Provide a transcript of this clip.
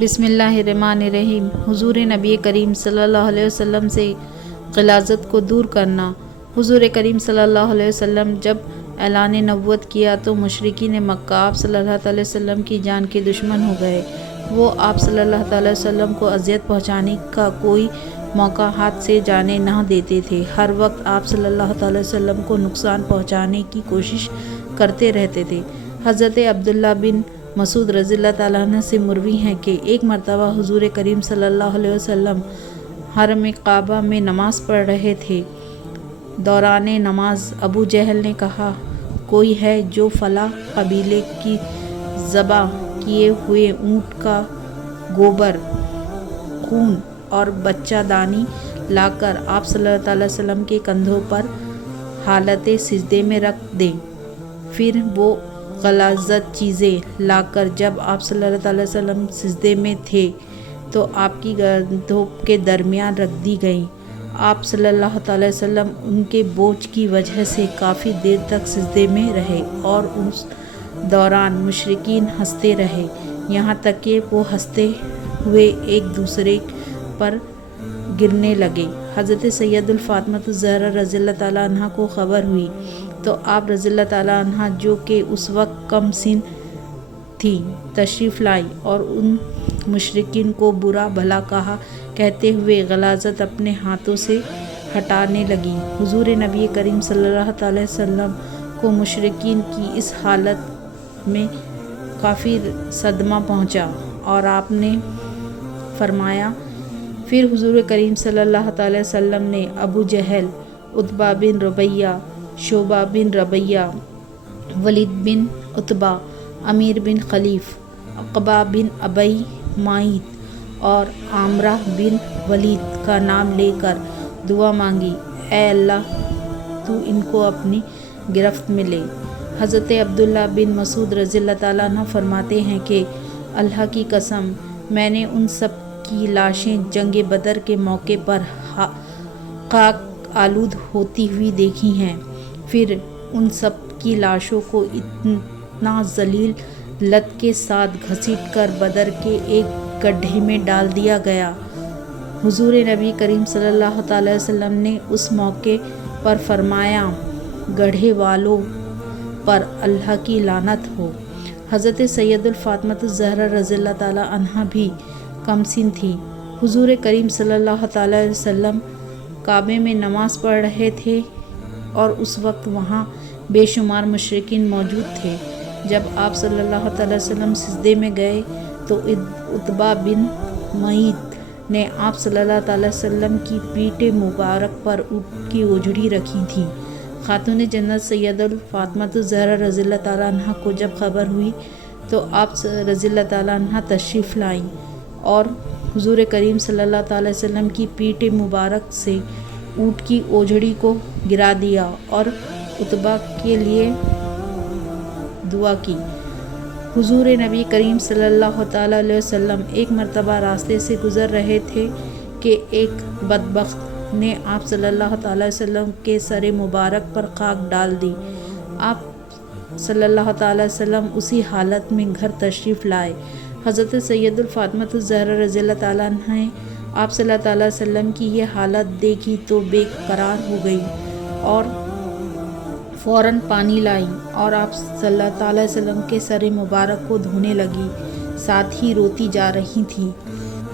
بسم اللہ الرحمن الرحیم۔ حضور نبی کریم صلی اللہ علیہ وسلم سے غلاظت کو دور کرنا۔ حضور کریم صلی اللہ علیہ وسلم جب اعلان نبوت کیا تو مشرکین مکہ آپ صلی اللہ علیہ وسلم کی جان کے دشمن ہو گئے۔ وہ آپ صلی اللہ علیہ وسلم کو اذیت پہنچانے کا کوئی موقع ہاتھ سے جانے نہ دیتے تھے۔ ہر وقت آپ صلی اللہ علیہ وسلم کو نقصان پہنچانے کی کوشش کرتے رہتے تھے۔ حضرت عبداللہ بن مسعود رضی اللہ تعالیٰ عنہ سے مروی ہے کہ ایک مرتبہ حضور کریم صلی اللہ علیہ وسلم حرم کعبہ میں نماز پڑھ رہے تھے۔ دوران نماز ابو جہل نے کہا، کوئی ہے جو فلاں قبیلے کی ذبح کیے ہوئے اونٹ کا گوبر، خون اور بچہ دانی لا کر آپ صلی اللہ علیہ وسلم کے کندھوں پر حالت سجدے میں رکھ دے۔ پھر وہ غلاظت چیزیں لا کر جب آپ صلی اللہ علیہ وسلم سجدے میں تھے تو آپ کی گردنوں کے درمیان رکھ دی گئیں۔ آپ صلی اللہ علیہ وسلم ان کے بوجھ کی وجہ سے کافی دیر تک سجدے میں رہے اور اس دوران مشرکین ہنستے رہے، یہاں تک کہ وہ ہنستے ہوئے ایک دوسرے پر گرنے لگے۔ حضرت سید فاطمہ الزہرا رضی اللہ تعالیٰ عنہ کو خبر ہوئی تو آپ رضی اللہ تعالیٰ عنہ جو کہ اس وقت کم سن تھی تشریف لائی اور ان مشرکین کو برا بھلا کہتے ہوئے غلاظت اپنے ہاتھوں سے ہٹانے لگی۔ حضور نبی کریم صلی اللہ علیہ وسلم کو مشرکین کی اس حالت میں کافی صدمہ پہنچا اور آپ نے فرمایا، پھر حضور کریم صلی اللہ علیہ وسلم نے ابو جہل، عتبہ بن ربیعہ، شعبہ بن ربیعہ، ولید بن عتبہ، امیر بن خلیف، عقبہ بن ابی معیط اور عامرہ بن ولید کا نام لے کر دعا مانگی، اے اللہ تو ان کو اپنی گرفت میں لے۔ حضرت عبداللہ بن مسعود رضی اللہ تعالیٰ عنہ فرماتے ہیں کہ اللہ کی قسم میں نے ان سب کی لاشیں جنگ بدر کے موقع پر خاک آلود ہوتی ہوئی دیکھی ہیں۔ پھر ان سب کی لاشوں کو اتنا ذلیل لت کے ساتھ گھسیٹ کر بدر کے ایک گڈھے میں ڈال دیا گیا۔ حضور نبی کریم صلی اللہ علیہ وسلم نے اس موقع پر فرمایا، گڑھے والوں پر اللہ کی لعنت ہو۔ حضرت سید فاطمہ الزہرا رضی اللہ تعالیٰ عنہ بھی کم سن تھی۔ حضور کریم صلی اللہ علیہ وسلم کعبے میں نماز پڑھ رہے تھے اور اس وقت وہاں بے شمار مشرکین موجود تھے۔ جب آپ صلی اللہ علیہ وسلم سجدے میں گئے تو عتبہ بن معیط نے آپ صلی اللہ علیہ وسلم کی پیٹھ مبارک پر اونٹ کی اوجڑی رکھی تھی۔ خاتون جنت سید فاطمہ الزہرا رضی اللہ تعالیٰ عنہ کو جب خبر ہوئی تو آپ رضی اللہ تعالیٰ عنہ تشریف لائیں اور حضور کریم صلی اللہ علیہ وسلم کی پیٹھ مبارک سے اونٹ کی اوجڑی کو گرا دیا اور عتبہ کے لیے دعا کی۔ حضور نبی کریم صلی اللہ علیہ وسلم ایک مرتبہ راستے سے گزر رہے تھے کہ ایک بدبخت نے آپ صلی اللہ علیہ وسلم کے سر مبارک پر خاک ڈال دی۔ آپ صلی اللہ علیہ وسلم اسی حالت میں گھر تشریف لائے۔ حضرت سید فاطمہ الزہرا رضی اللہ تعالیٰ عنہ نے آپ صلی اللہ علیہ وسلم کی یہ حالت دیکھی تو بے قرار ہو گئی اور فوراً پانی لائی اور آپ صلی اللہ علیہ وسلم کے سر مبارک کو دھونے لگی، ساتھ ہی روتی جا رہی تھی۔